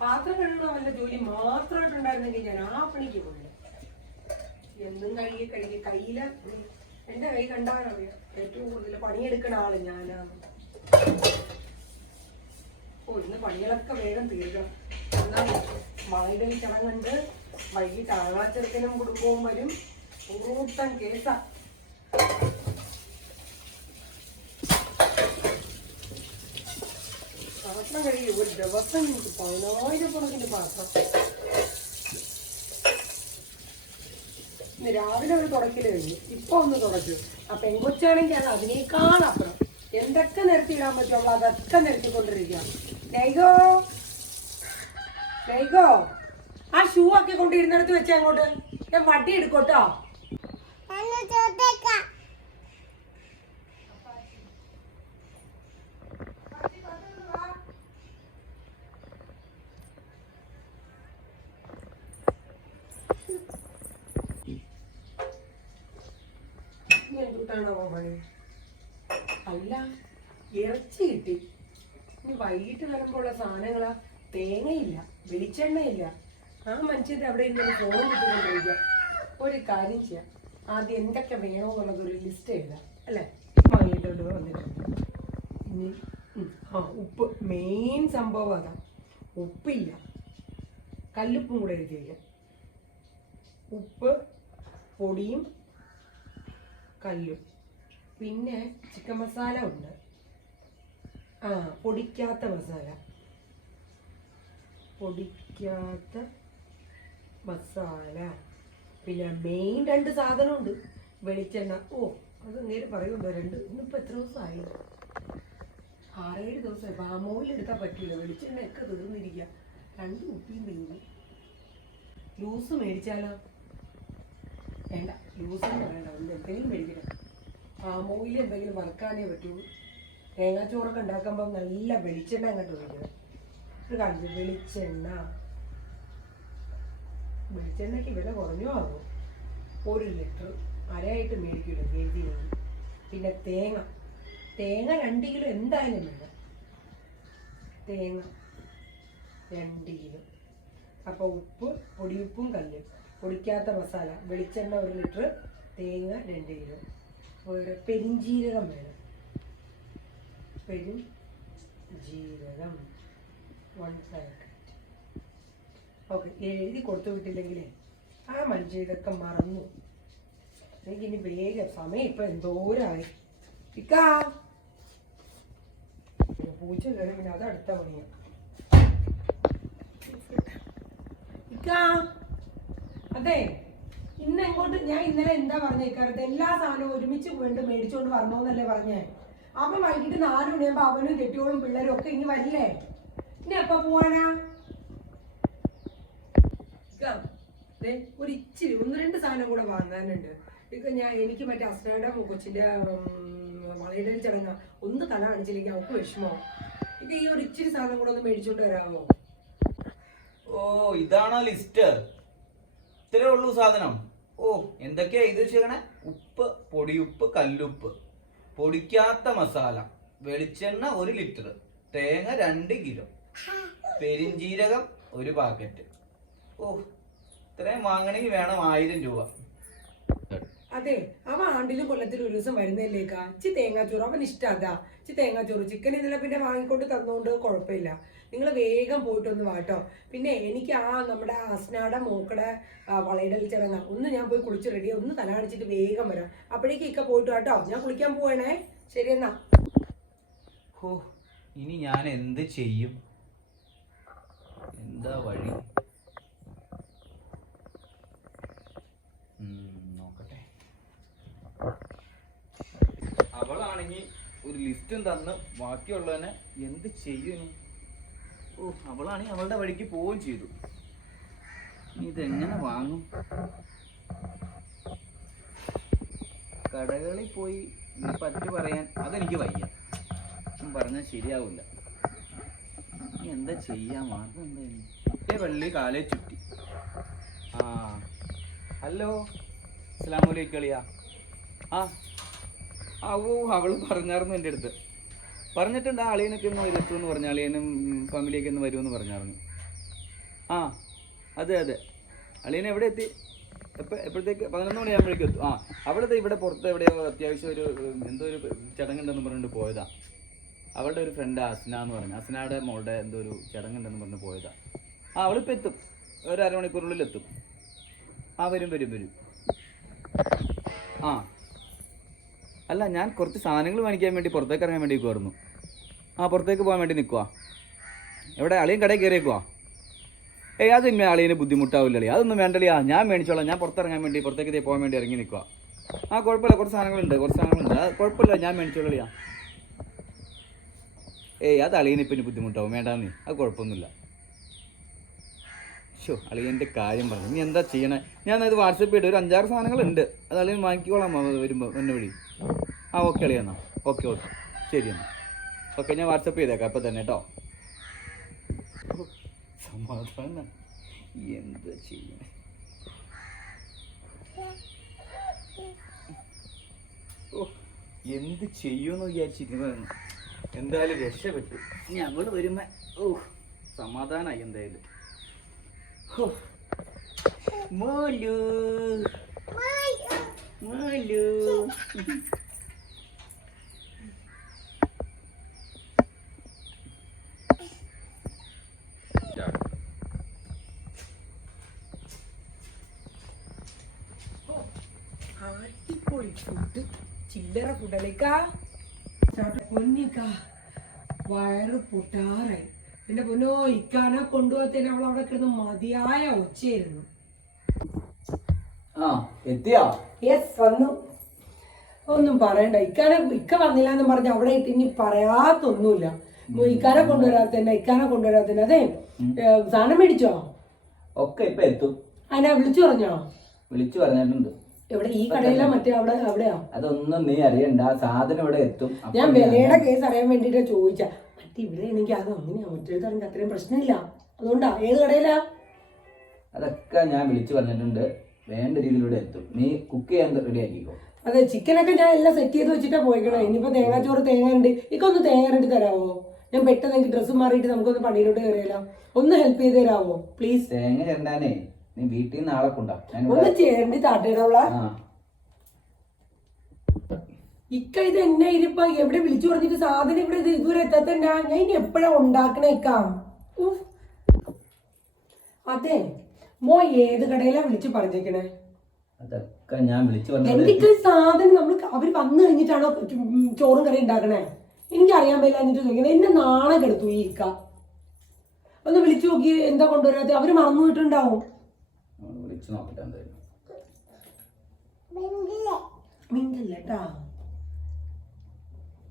പാത്രം കഴുകുന്ന വല്ല ജോലി മാത്രമായിട്ടുണ്ടായിരുന്നെങ്കിൽ ഞാൻ ആ പണിക്ക് പോയി എന്നും കഴുകി കഴുകി കയ്യിൽ എന്റെ കൈ കണ്ടാലറിയാം ഏറ്റവും കൂടുതൽ പണിയെടുക്കണ ആൾ ഞാനാണ് ഓ ഇന്ന് പണികളൊക്കെ വേഗം തീർക്കണം എന്നാൽ മാളിടയിൽ ചടങ്ങുണ്ട് വൈകിട്ട് ആങ്ങളാച്ചെറുക്കനും കുടുംബവും വരും. കൂട്ടം കേസാ. പാത്രം കഴുകി ഒരു ദിവസം എനിക്ക് പതിനായിരം കണക്കിന് പാത്രം ഇന്ന് രാവിലെ ഒരു തുടക്കിൽ കഴിഞ്ഞു. ഇപ്പൊ ഒന്ന് തുടച്ചു. ആ പെൺകൊച്ചാണെങ്കിൽ അത് അതിനേക്കാൾ അപ്പുറം. എന്തൊക്കെ നിരത്തിയിടാൻ പറ്റുള്ളൂ അതൊക്കെ നിരത്തിക്കൊണ്ടിരിക്കുക ലൈഗോ ലൈഗോ ആ ഷൂ ഒക്കെ കൊണ്ടിരുന്നിടത്ത് വെച്ചാ അങ്ങോട്ട്. ഞാൻ വടി എടുക്കോട്ടോ എന്തുട്ടാണോ പണി അല്ല ഇറച്ചി കിട്ടി. ഇനി വൈകിട്ട് വരുമ്പോഴുള്ള സാധനങ്ങളാ. തേങ്ങയില്ല വെളിച്ചെണ്ണയില്ല. ആ മനുഷ്യന്റെ അവിടെ ഇങ്ങനെ ഫോൺ കിട്ടുന്നുണ്ടെങ്കിൽ ഒരു കാര്യം ചെയ്യാം. ആദ്യം എന്തൊക്കെ വേണോ എന്നുള്ളത് ഒരു ലിസ്റ്റ് എഴുതാം അല്ലേ? വാങ്ങിയിട്ടുണ്ട് വന്നിട്ടുണ്ട്. ഇനി ആ ഉപ്പ്. മെയിൻ സംഭവം അതാ. ഉപ്പില്ല. കല്ലുപ്പും കൂടെ എഴുതി വയ്ക്കാം ഉപ്പ് പൊടിയും കല്ലും. പിന്നെ ചിക്കൻ മസാല ഉണ്ട്. ആ പൊടിക്കാത്ത മസാല. പൊടിക്കാത്ത മസാല. പിന്നെ മെയിൻ രണ്ട് സാധനമുണ്ട്. വെളിച്ചെണ്ണ. ഓ അത് നേരെ പറയുന്നുണ്ടോ? രണ്ട് ഇന്നിപ്പോൾ എത്ര ദിവസമായി? ആറേഴ് ദിവസമായി. പാമോയിൽ എടുക്കാൻ പറ്റില്ല വെളിച്ചെണ്ണയൊക്കെ തീർന്നിരിക്കുക രണ്ട് കുപ്പിയും തീർന്നു ലൂസ് മേടിച്ചാലോ? വേണ്ട. ലൂസൊന്നും വേണ്ട. എന്തെങ്കിലും മേടിക്കണം. പാം ഓയിൽ എന്തെങ്കിലും വറുക്കാനേ പറ്റുള്ളൂ തേങ്ങാച്ചോറൊക്കെ ഉണ്ടാക്കുമ്പോൾ നല്ല വെളിച്ചെണ്ണ അങ്ങോട്ട് ഒഴിക്കണം. ഒരു കാണിച്ചു വെളിച്ചെണ്ണ. വെളിച്ചെണ്ണയ്ക്ക് വില കുറഞ്ഞോ ആകും ഒരു ലിറ്റർ അരയായിട്ട് മേടിക്കില്ല കെ ജി പിന്നെ തേങ്ങ. തേങ്ങ രണ്ട് കിലോ എന്തായാലും വേണം. തേങ്ങ രണ്ട് കിലോ. അപ്പോൾ ഉപ്പ് പൊടിയുപ്പും കല്ലും. പൊടിക്കാത്ത മസാല. വെളിച്ചെണ്ണ ഒരു ലിറ്റർ തേങ്ങ രണ്ട് കിലോ. പെരിഞ്ജീരകം വേണം. പെരും ജീരകം. വൺ പാക്കറ്റ് ഓക്കെ എഴുതി കൊടുത്തു വിട്ടില്ലെങ്കിൽ ആ മനുഷ്യ മറന്നു. എനിക്കിനി വേഗം സമയം ഇപ്പൊ എന്തോരായി. ഇക്കാ. പൂച്ച കയറി പിന്നെ അത് അടുത്ത പണിയാണ് ഇക്കാ. അതെ. ഇന്ന് എങ്ങോട്ട് ഞാൻ ഇന്നലെ എന്താ പറഞ്ഞേക്കാറത് എല്ലാ സാധനവും ഒരുമിച്ച് കൊണ്ട് മേടിച്ചോണ്ട് വരണോന്നല്ലേ പറഞ്ഞേ. അവൻ വൈകിട്ട് നാല് മണിയാകുമ്പോ അവനും കെട്ടിയോളും പിള്ളേരും ഒക്കെ ഇനി വരില്ലേ? ഇനി എപ്പ പോവാനാ? ഒരു ഇച്ചിരി ഒന്ന് രണ്ട് സാധനം കൂടെ വാങ്ങാനുണ്ട്. ഇപ്പൊ ഞാൻ എനിക്ക് മറ്റേ അസ്നയുടെ കൊച്ചിന്റെ വളയുടെ ചടങ്ങ. ഒന്ന് തല കാണിച്ചില്ലെങ്കിൽ അവൾക്ക് വിഷമോ. ഇപ്പൊ ഈ ഒരു ഇച്ചിരി സാധനം കൂടെ ഒന്ന് മേടിച്ചോണ്ട് വരാമോ ഓ ഇതാണോ ലിസ്റ്റ്? ഇത്രേ ഉള്ളൂ സാധനം. ഓ എന്തൊക്കെയാ ഇത് വെച്ചേക്കണേ? ഉപ്പ് പൊടിയുപ്പ് കല്ലുപ്പ്. പൊടിക്കാത്ത മസാല. വെളിച്ചെണ്ണ ഒരു ലിറ്റർ തേങ്ങ രണ്ട് കിലോ. പെരിഞ്ചീരകം ഒരു പാക്കറ്റ്. ഓ ഇത്രയും വാങ്ങണമെങ്കിൽ വേണം ആയിരം രൂപ. അതെ അവ ആണ്ടിലും കൊല്ലത്തിലും ഒരു ദിവസം വരുന്നതിലേക്കാ ചി തേങ്ങാച്ചോറ് അവൻ ഇഷ്ടാതാ. ചി തേങ്ങാച്ചോറ് ചിക്കൻ ഇന്നലെ പിന്നെ വാങ്ങിക്കൊണ്ട് തന്നുകൊണ്ട് കുഴപ്പമില്ല നിങ്ങൾ വേഗം പോയിട്ടൊന്ന് വാട്ടോ. പിന്നെ എനിക്ക് ആ നമ്മുടെ അസ്നാട മോക്കടെ വളയിടൽ ചടങ്ങ. ഒന്ന് ഞാൻ പോയി കുളിച്ച് റെഡി ഒന്ന് തല കാണിച്ചിട്ട് വേഗം വരാം. അപ്പോഴേക്കും ഇക്ക പോയിട്ട് വാട്ടോ. ഞാൻ കുളിക്കാൻ പോവണേ. ശരി എന്നാ. ഹോ ഇനി ഞാൻ എന്ത് ചെയ്യും? എന്താ വഴി ഉം, നോക്കട്ടെ അവളാണെങ്കിൽ ഒരു ലിസ്റ്റും തന്ന് ബാക്കിയുള്ളവനെ എന്ത് ചെയ്യും? ഓ അവളാണെങ്കിൽ അവളുടെ വഴിക്ക് പോവുകയും ചെയ്തു. ഇതെങ്ങനെ വാങ്ങും? കടകളിൽ പോയി പറ്റി പറയാൻ അതെനിക്ക് വയ്യ. പറഞ്ഞാൽ ശരിയാവില്ല. എന്താ ചെയ്യാൻ മാർഗം എന്താ? വെള്ളി കാലേ ചുറ്റി. ആ ഹലോ. അസ്സലാമലൈക്കും അളിയാ. ആ ഓ അവൾ പറഞ്ഞായിരുന്നു എന്റെ അടുത്ത്. പറഞ്ഞിട്ടുണ്ട് ആ അളിയനൊക്കെ ഒന്ന് വരുത്തു എന്ന് പറഞ്ഞു. അളിയനും ഫാമിലിയൊക്കെ ഒന്ന് വരുമെന്ന് പറഞ്ഞായിരുന്നു ആ അതെ അതെ. അളിയൻ എവിടെ എത്തി? എപ്പോൾ എപ്പോഴത്തേക്ക്? പതിനൊന്ന് മണിയാകുമ്പോഴേക്കും എത്തും. ആ അവിടുത്തെ ഇവിടെ പുറത്ത് എവിടെയോ അത്യാവശ്യം ഒരു എന്തോ ഒരു ചടങ്ങുണ്ടെന്ന് പറഞ്ഞിട്ട് പോയതാ. അവളുടെ ഒരു ഫ്രണ്ട് അസ്ന എന്ന് പറഞ്ഞു. അസ്നയുടെ മോളുടെ എന്തോ ഒരു ചടങ്ങുണ്ടെന്ന് പറഞ്ഞ് പോയതാ. ആ അവളിപ്പോൾ എത്തും. ഒരു അരമണിക്കൂറിനുള്ളിൽ എത്തും. ആ വരും വരും വരും. ആ അല്ല ഞാൻ കുറച്ച് സാധനങ്ങൾ മേടിക്കാൻ വേണ്ടി പുറത്തേക്ക് ഇറങ്ങാൻ വേണ്ടി നിൽക്കുമായിരുന്നു ആ പുറത്തേക്ക് പോകാൻ വേണ്ടി നിൽക്കുക എവിടെ? അളിയൻ കടയിൽ കയറിയേക്കുവാ. ഏയ് അത് ഇനി ബുദ്ധിമുട്ടാവില്ല അളി അതൊന്നും വേണ്ടല്ലേ ഞാൻ മേടിച്ചോളാം. ഞാൻ പുറത്തിറങ്ങാൻ വേണ്ടി പുറത്തേക്ക് പോകാൻ വേണ്ടി ഇറങ്ങി നിൽക്കുക ആ കുഴപ്പമില്ല. കുറച്ച് സാധനങ്ങളുണ്ട് കുറച്ച് സാധനങ്ങളുണ്ട്. അത് കുഴപ്പമില്ല. ഞാൻ മേടിച്ചോളിയാ ഏയ് അത് അളിയന് ഇപ്പം ബുദ്ധിമുട്ടാവും. വേണ്ടാന്നേ അത് കുഴപ്പമൊന്നുമില്ല. ഷോ അളിയന്റെ കാര്യം പറഞ്ഞു. നീ എന്താ ചെയ്യണേ? ഞാൻ അത് വാട്സപ്പ് ചെയ്ത് ഒരു അഞ്ചാറ് സാധനങ്ങളുണ്ട്. അത് അളിയൻ വാങ്ങിക്കോളാം വരുമ്പോൾ എന്നെ വിളി. ആ ഓക്കെ അളിയെന്നാ ഓക്കെ ഓക്കെ ശരി എന്നാൽ ഓക്കെ ഞാൻ വാട്സപ്പ് ചെയ്തേക്കാം അപ്പം തന്നെ കേട്ടോ. സമാധാനം. എന്താ ചെയ്യണേ ഓ എന്ത് ചെയ്യുമെന്ന് വിചാരിച്ചിരുന്നു എന്തായാലും രക്ഷപ്പെട്ടു. ഞങ്ങൾ വരുമ്പോ ഓ സമാധാനായി എന്തായാലും. ഹോ. മോലു മോലു ചില്ലറ ഫുഡല്ലേക്കാ പൊന്നിക്കാ വയറ് പൊട്ടാറായി. എന്റെ പൊന്നോ ഇക്കാന കൊണ്ടുപോകത്തേന് അവൾ അവിടെ കിടന്ന് മതിയായ ഒച്ചയായിരുന്നു. ആ എത്തിയാ? യെസ് വന്നു. ഒന്നും പറയണ്ട. ഇക്കാനെ ഇക്ക വന്നില്ല എന്ന് പറഞ്ഞ അവിടെ ഇട്ട് ഇനി പറയാത്തൊന്നുമില്ല. ഇക്കാനെ കൊണ്ടുവരാത്തന്നെ ഇക്കാനെ കൊണ്ടുവരാത്തന്നെ. അതെ സാധനം മേടിച്ചോ? ഒക്കെ ഇപ്പൊ എത്തും. അതിനെ വിളിച്ചു പറഞ്ഞോ? വിളിച്ചു പറഞ്ഞിട്ടുണ്ട്. എവിടെ ഈ കടയിലാ മറ്റേ അവിടെ അവിടെയാ? അതൊന്നും നീ അറിയണ്ട. ആ സാധനം ഇവിടെ എത്തും. ഞാൻ വിലയുടെ കേസ് അറിയാൻ വേണ്ടിട്ടാ ചോദിച്ച. മറ്റേ ഇവിടെ എനിക്ക് അത് അങ്ങനെയാ മറ്റേതാണെങ്കിൽ അത്രയും പ്രശ്നമില്ല. അതുകൊണ്ടാ. ഏത് കടയിലാ? അതൊക്കെ ഞാൻ വിളിച്ചു പറഞ്ഞിട്ടുണ്ട്. വേണ്ട രീതിയിലൂടെ എത്തും. നീ കുക്ക് ചെയ്യാൻ റെഡി ആക്കിക്കോ. അതെ ചിക്കനൊക്കെ ഞാൻ എല്ലാം സെറ്റ് ചെയ്ത് വെച്ചിട്ടാ പോയിക്കണേ. ഇനിയിപ്പോ തേങ്ങാച്ചോറ് തേങ്ങ ഉണ്ട് ഇക്കൊന്ന് തേങ്ങ രണ്ട് തരാമോ ഞാൻ പെട്ടെന്ന് എനിക്ക് ഡ്രസ്സ് മാറിയിട്ട് നമുക്കൊന്ന് പണിയിലോട്ട് കയറിയാലോ ഒന്ന് ഹെൽപ്പ് ചെയ്ത് തരാമോ പ്ലീസ് തേങ്ങ ചെണ്ടാനേ നീ വീട്ടിൽ നിന്ന് ആളെ കൊണ്ടാ. ഇക്ക ഇത് എന്നെ ഇതിപ്പോ എവിടെ വിളിച്ചു പറഞ്ഞിട്ട് സാധനം ഇവിടെ ഇത് ഇതുവരെ എത്താത്തന്നെ? ഞാൻ ഇനി എപ്പോഴാ ഉണ്ടാക്കണേ ഇക്ക? അതെ. മോ ഏത് കടയിലാ വിളിച്ചു പറഞ്ഞേക്കണേ? അതൊക്കെ ഞാൻ വിളിച്ചു എനിക്ക് സാധനം നമ്മൾ അവർ വന്നു കഴിഞ്ഞിട്ടാണോ ചോറും കറി ഉണ്ടാക്കണേ? എനിക്കറിയാൻ പറ്റില്ല എന്നിട്ട് ചോദിക്കുന്നത് എന്നെ നാളെ കെടുത്തു ഈ ഇക്ക. ഒന്ന് വിളിച്ചു നോക്കി എന്താ കൊണ്ടുവരാതെ അവർ മറന്നു പോയിട്ടുണ്ടാവും. വിളിച്ചു നോക്കട്ടെ എന്തായാലും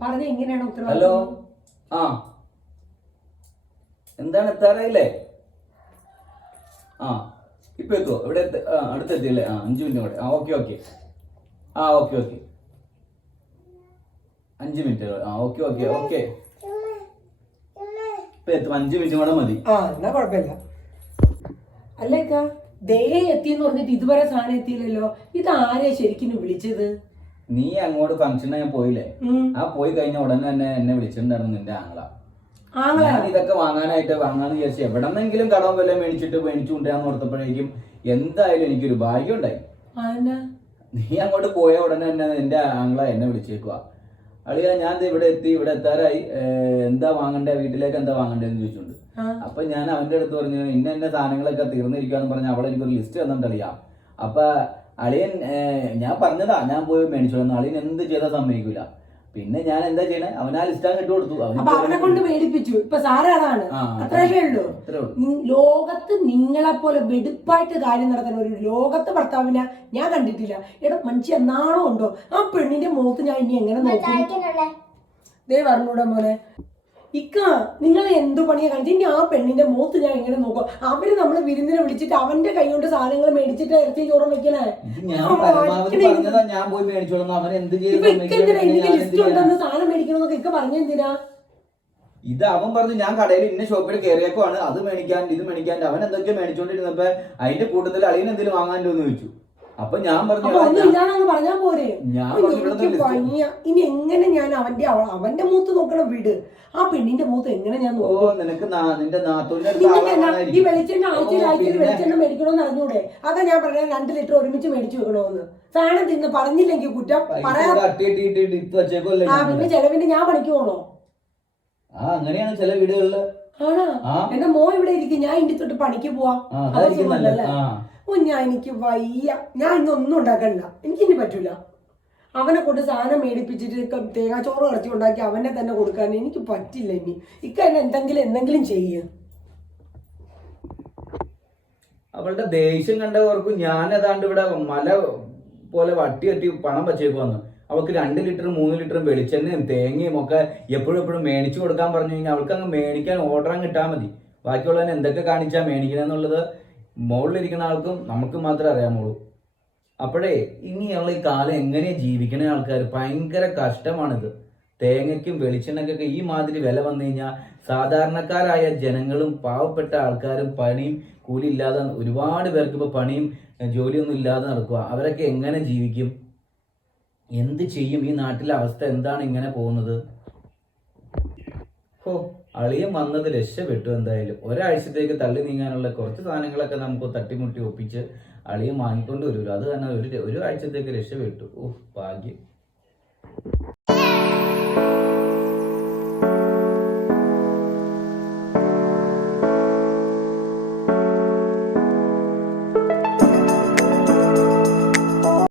പറഞ്ഞ എങ്ങനെയാണ് ഹലോ? ഉത്തരവാദിത്വം ആ. എന്താണ് എത്താറായില്ലേ ആ. ഇപ്പൊ എത്തുവോ? ഇവിടെ എത്ത- ആ, അടുത്തെത്തിയല്ലേ? ആ അഞ്ച് മിനിറ്റ് കൂടെ. ആ ഓക്കെ ഓക്കെ. ആ ഓക്കെ ഓക്കെ. അഞ്ച് മിനിറ്റ് ആ ഓക്കെ ഓക്കെ ഓക്കെ. ഇപ്പൊ എത്തും. അഞ്ച് മിനിറ്റ് കൂടെ മതി. ആ എന്നാ കുഴപ്പമില്ല. അല്ലേക്ക ദേ എത്തിയെന്ന് പറഞ്ഞിട്ട് ഇതുവരെ സാധനം എത്തിയില്ലല്ലോ. ഇത് ആരെയാ ശരിക്കും വിളിച്ചത്? നീ അങ്ങോട്ട് ഫംഗ്ഷന് ഞാൻ പോയില്ലേ? ആ പോയി കഴിഞ്ഞ ഉടനെ തന്നെ എന്നെ വിളിച്ചിട്ടുണ്ടായിരുന്നു നിന്റെ ആങ്ങള. ഞാൻ ഇതൊക്കെ വാങ്ങാനായിട്ട് വാങ്ങാന്ന് വിചാരിച്ചു എവിടെന്നെങ്കിലും കടം വല്ല മേടിച്ചിട്ട് മേടിച്ചു കൊണ്ടുവരാന്ന് ഓർത്തപ്പോഴേക്കും എന്തായാലും എനിക്കൊരു ഭാഗ്യം ഉണ്ടായി. നീ അങ്ങോട്ട് പോയ ഉടനെ തന്നെ എന്റെ ആങ്ങള എന്നെ വിളിച്ചേക്കുക അളിയ ഞാൻ ഇവിടെ എത്തി ഇവിടെ എത്താറായി. എന്താ വാങ്ങണ്ടേ? വീട്ടിലേക്ക് എന്താ വാങ്ങണ്ടേന്ന് ചോദിച്ചുണ്ട്. അപ്പൊ ഞാൻ അവന്റെ അടുത്ത് പറഞ്ഞു ഇന്ന എന്റെ സാധനങ്ങളൊക്കെ തീർന്നിരിക്കാന്ന് പറഞ്ഞ അവളെ എനിക്കൊരു ലിസ്റ്റ് തന്നിട്ടുണ്ട് അളിയ. അപ്പൊ അളിയൻ ഞാൻ പറഞ്ഞതാ ഞാൻ പോയി മേടിച്ചോളൂ. അളിയൻ എന്ത് ചെയ്താൽ സമ്മതിക്കൂല. പിന്നെ ഞാൻ എന്താ ചെയ്യണേ? അവൻ ആ ലിസ്റ്റ് അങ്ങ് ഇട്ട് കൊടുത്തു. അവനെ കൊണ്ട് മേടിപ്പിച്ചു. ഇപ്പൊ സാറ് അതാണ്. അത്രയല്ലേ ഉള്ളൂ. ലോകത്ത് നിങ്ങളെ പോലെ വെടുപ്പായിട്ട് കാര്യം നടത്തുന്ന ഒരു ലോകത്ത് ഭർത്താവിനെ ഞാൻ കണ്ടിട്ടില്ല. എടാ മനുഷ്യ എന്നാണോ ഉണ്ടോ? ആ പെണ്ണിന്റെ മുഖത്ത് ഞാൻ ഇനി എങ്ങനെ നോക്കും? ദേ പറഞ്ഞൂടാ മോനെ. ഇക്ക നിങ്ങൾ എന്ത് പണിയാ കാണിച്ചു? ഇനി ആ പെണ്ണിന്റെ മുഖത്ത് ഞാൻ എങ്ങനെ നോക്കും. അവർ നമ്മളെ വിരുന്നിനെ വിളിച്ചിട്ട് അവന്റെ കൈ കൊണ്ട് സാധനങ്ങൾ മേടിച്ചിട്ട് ഇറച്ചി ചോറും വെക്കണേ. എനിക്ക് ലിസ്റ്റ് ഉണ്ടെന്ന് സാധനം മേടിക്കണമെന്നൊക്കെ ഇക്ക പറഞ്ഞെന്തിനാ ഇത് അവൻ പറഞ്ഞു ഞാൻ കടയിൽ ഇന്ന ഷോപ്പിൽ കയറിയേക്കുവാണ് അത് മേടിക്കാൻ ഇത് മേടിക്കാൻ അവൻ എന്തൊക്കെയോ മേടിച്ചോണ്ടിരുന്നപ്പോ അതിന്റെ കൂട്ടത്തിൽ അളിയൻ എന്തെങ്കിലും വാങ്ങാൻ എന്ന് ചോദിച്ചു. അപ്പൊ ഞാൻ പറഞ്ഞു അപ്പൊ ഒന്നും പറഞ്ഞാ പോരെ. ഞാൻ പറഞ്ഞു, എനിക്ക് ഇനി എങ്ങനെ ഞാൻ അവന്റെ അവന്റെ മൂത്ത് നോക്കണം വീട്. ആ പെണ്ണിന്റെ മൂത്ത് എങ്ങനെ ഞാൻ ഓ നിനക്ക് നിന്റെ നാത്തൂന്റെ ഈ വെളിച്ചെണ്ണ ആഴ്ചയിൽ വെളിച്ചെണ്ണ മേടിക്കണമെന്ന് അറിഞ്ഞൂടെ? അതാ ഞാൻ പറഞ്ഞത് രണ്ട് ലിറ്റർ ഒരുമിച്ച് മേടിച്ചു വെക്കണമെന്ന് സാധനം തിന്ന് പറഞ്ഞില്ലെങ്കിൽ കുറ്റം പറയാം ആ ഞാൻ പിന്നെ ഇവിടെ. ചെലവിന് ഞാൻ പണിക്ക് പോണോ? ആ അങ്ങനെയാണ് ചില വീടുകളിൽ. ആണോ? എന്റെ മോ ഇവിടെ ഇരിക്കും. ഞാൻ ഇന്റെ തൊട്ട് പണിക്ക് പോവാ. ഓ ഞാൻ എനിക്ക് വയ്യ. ഞാൻ ഇന്നൊന്നും ഉണ്ടാക്കണ്ട എനിക്കിനി പറ്റൂല. അവനെ കൊണ്ട് സാധനം മേടിപ്പിച്ചിട്ട് തേങ്ങാച്ചോറ് ഇറച്ചി ഉണ്ടാക്കി അവനെ തന്നെ കൊടുക്കാൻ എനിക്ക് പറ്റില്ല ഇനി. ഇക്ക എന്നെ എന്തെങ്കിലും എന്തെങ്കിലും ചെയ്യ. അവളുടെ ദേഷ്യം കണ്ടവർക്കും ഞാൻ ഏതാണ്ട് ഇവിടെ മല പോലെ വട്ടി കെട്ടി പണം വച്ചേക്കുവന്ന് അവൾക്ക് രണ്ട് ലിറ്ററും മൂന്ന് ലിറ്ററും വെളിച്ചെണ്ണയും തേങ്ങയും ഒക്കെ എപ്പോഴും എപ്പോഴും മേടിച്ചു കൊടുക്കാൻ പറഞ്ഞു കഴിഞ്ഞാൽ അവൾക്ക് അങ്ങ് മേടിക്കാൻ ഓർഡർ അങ്ങ് കിട്ടാൽ മതി. ബാക്കിയുള്ളവന് എന്തൊക്കെ കാണിച്ചാൽ മേടിക്കണമെന്നുള്ളത് മുകളിലിരിക്കുന്ന ആൾക്കും നമുക്ക് മാത്രമേ അറിയാമുള്ളൂ അപ്പോഴേ ഇനിയുള്ള ഈ കാലം എങ്ങനെ ജീവിക്കണ ആൾക്കാർ ഭയങ്കര കഷ്ടമാണിത്. തേങ്ങയ്ക്കും വെളിച്ചെണ്ണയ്ക്കൊക്കെ ഈ മാതിരി വില വന്നു കഴിഞ്ഞാൽ സാധാരണക്കാരായ ജനങ്ങളും പാവപ്പെട്ട ആൾക്കാരും പണിയും കൂലി ഇല്ലാതെ ഒരുപാട് പേർക്ക് ഇപ്പോൾ പണിയും ജോലിയൊന്നും ഇല്ലാതെ നടക്കുക അവരൊക്കെ എങ്ങനെ ജീവിക്കും? എന്ത് ചെയ്യും? ഈ നാട്ടിലെ അവസ്ഥ എന്താണ് ഇങ്ങനെ പോകുന്നത്? ഹോ അളിയൻ വന്നത് രക്ഷപ്പെട്ടു എന്തായാലും. ഒരാഴ്ചത്തേക്ക് തള്ളി നീങ്ങാനുള്ള കുറച്ച് സാധനങ്ങളൊക്കെ നമുക്ക് തട്ടിമുട്ടി ഒപ്പിച്ച് അളിയൻ വാങ്ങിക്കൊണ്ട് വരുമല്ലോ അത് തന്നെ ഒരു ഒരു ആഴ്ചത്തേക്ക് രക്ഷപ്പെട്ടു. ഓ ഭാഗ്യം.